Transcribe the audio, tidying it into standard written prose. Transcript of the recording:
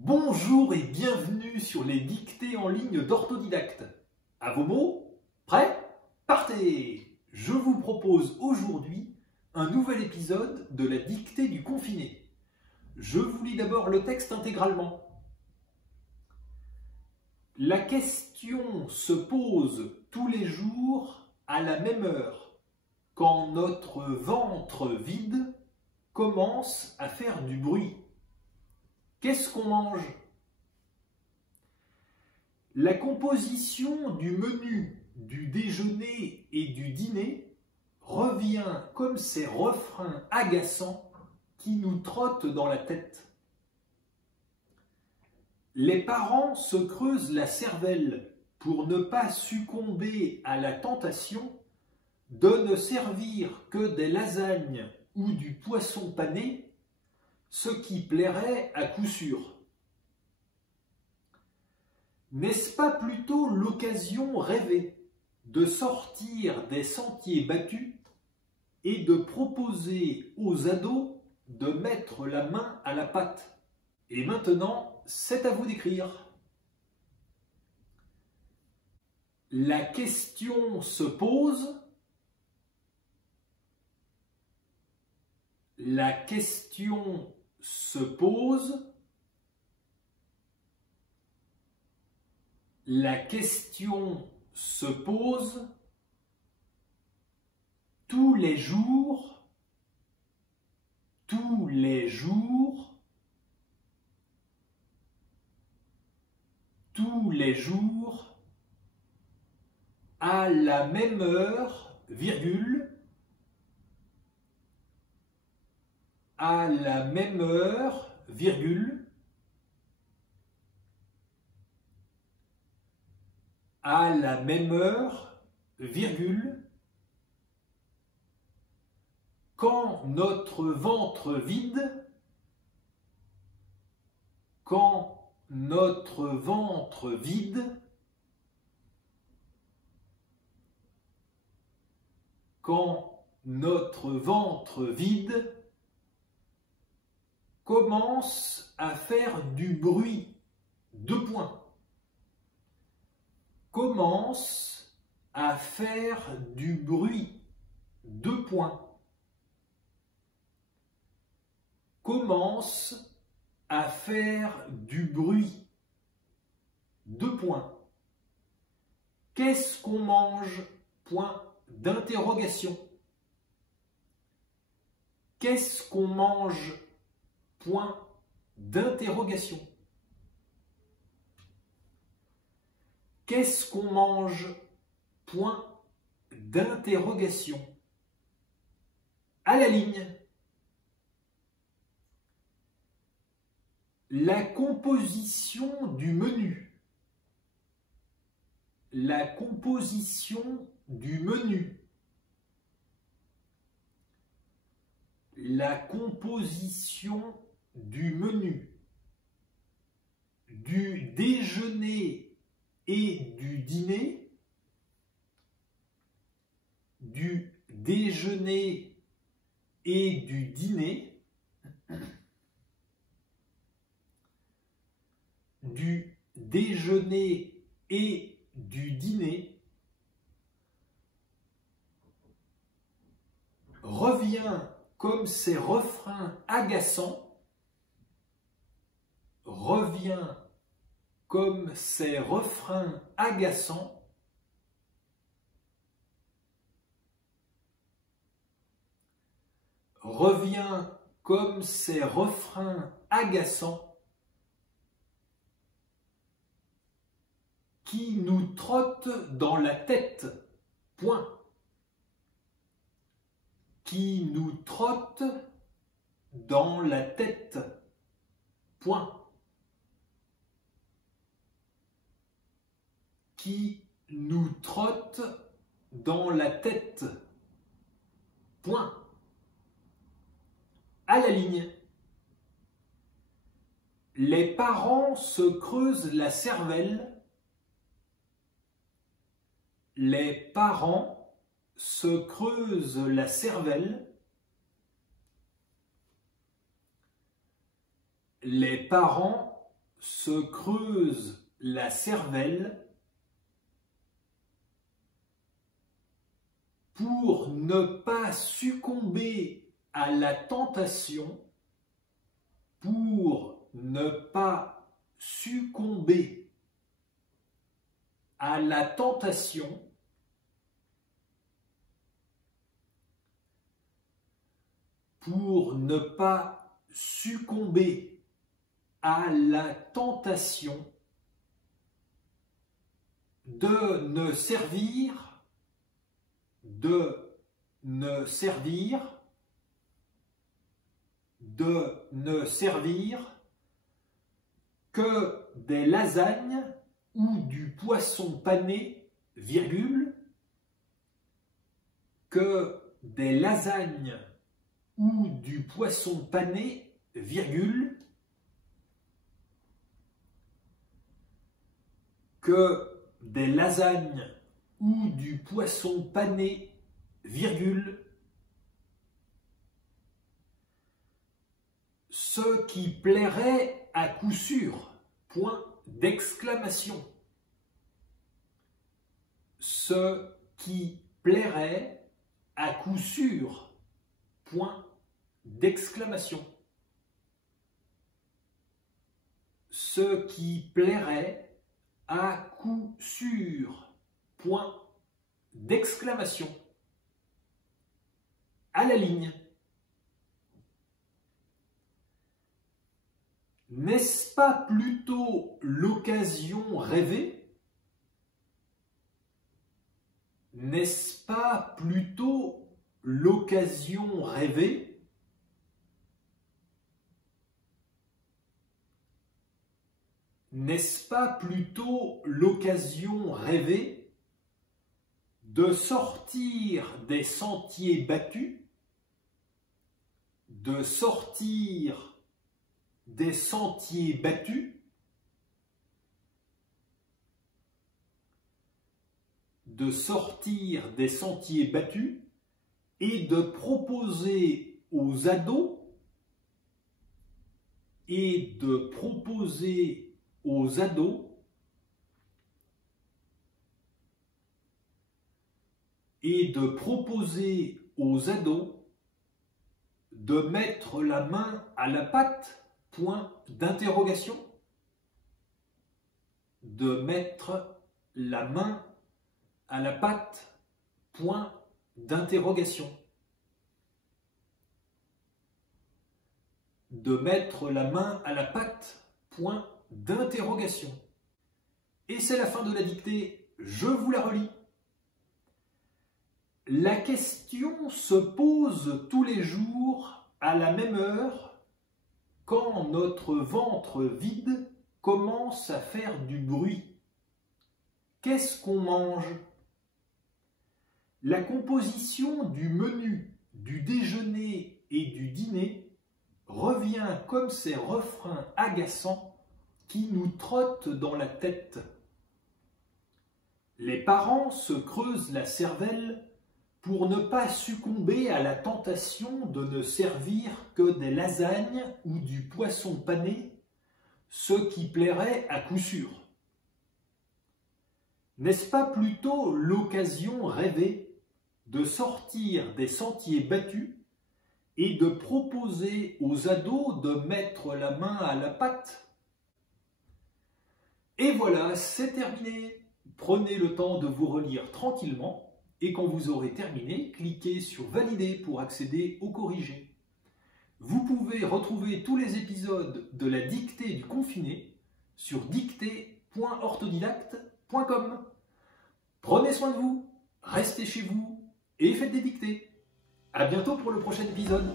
Bonjour et bienvenue sur les dictées en ligne d'Orthodidacte. À vos mots, prêts? Partez! Je vous propose aujourd'hui un nouvel épisode de la dictée du confiné. Je vous lis d'abord le texte intégralement. La question se pose tous les jours à la même heure, quand notre ventre vide commence à faire du bruit. Qu'est-ce qu'on mange? La composition du menu du déjeuner et du dîner revient comme ces refrains agaçants qui nous trottent dans la tête. Les parents se creusent la cervelle pour ne pas succomber à la tentation de ne servir que des lasagnes ou du poisson pané, ce qui plairait à coup sûr. N'est-ce pas plutôt l'occasion rêvée de sortir des sentiers battus et de proposer aux ados de mettre la main à la pâte? Et maintenant, c'est à vous d'écrire. La question se pose. La question se pose. La question se pose tous les jours, tous les jours, tous les jours, à la même heure, virgule, à la même heure, virgule, à la même heure, virgule, quand notre ventre vide, quand notre ventre vide, quand notre ventre vide commence à faire du bruit. Deux points. Commence à faire du bruit. Deux points. Commence à faire du bruit. Deux points. Qu'est-ce qu'on mange? Point d'interrogation. Qu'est-ce qu'on mange? Point d'interrogation. Qu'est-ce qu'on mange? Point d'interrogation. À la ligne. La composition du menu. La composition du menu. La composition du menu. Du déjeuner et du dîner. Du déjeuner et du dîner. Du déjeuner et du dîner revient comme ces refrains agaçants, revient comme ces refrains agaçants, revient comme ces refrains agaçants qui nous trottent dans la tête. Point. Qui nous trottent dans la tête. Point. Qui nous trottent dans la tête. Point. À la ligne. Les parents se creusent la cervelle. Les parents se creusent la cervelle. Les parents se creuse la cervelle pour ne pas succomber à la tentation, pour ne pas succomber à la tentation pour ne pas succomber à la tentation de ne servir que des lasagnes ou du poisson pané, virgule, que des lasagnes ou du poisson pané, virgule, que des lasagnes ou du poisson pané, virgule, ce qui plairait à coup sûr, point d'exclamation. Ce qui plairait à coup sûr, point d'exclamation. Ce qui plairait à coup sûr, point d'exclamation. À la ligne. N'est-ce pas plutôt l'occasion rêvée? N'est-ce pas plutôt l'occasion rêvée? N'est-ce pas plutôt l'occasion rêvée de sortir des sentiers battus, de sortir des sentiers battus, de sortir des sentiers battus et de proposer aux ados de mettre la main à la pâte, point d'interrogation, de mettre la main à la pâte, point d'interrogation, de mettre la main à la pâte, point d'interrogation. Et c'est la fin de la dictée, je vous la relis. La question se pose tous les jours à la même heure quand notre ventre vide commence à faire du bruit. Qu'est-ce qu'on mange? La composition du menu du déjeuner et du dîner revient comme ces refrains agaçants qui nous trottent dans la tête. Les parents se creusent la cervelle pour ne pas succomber à la tentation de ne servir que des lasagnes ou du poisson pané, ce qui plairait à coup sûr. N'est-ce pas plutôt l'occasion rêvée de sortir des sentiers battus et de proposer aux ados de mettre la main à la pâte? Et voilà, c'est terminé. Prenez le temps de vous relire tranquillement et quand vous aurez terminé, cliquez sur Valider pour accéder au corrigé. Vous pouvez retrouver tous les épisodes de la dictée du confiné sur dictée.orthodidacte.com. Prenez soin de vous, restez chez vous et faites des dictées. À bientôt pour le prochain épisode.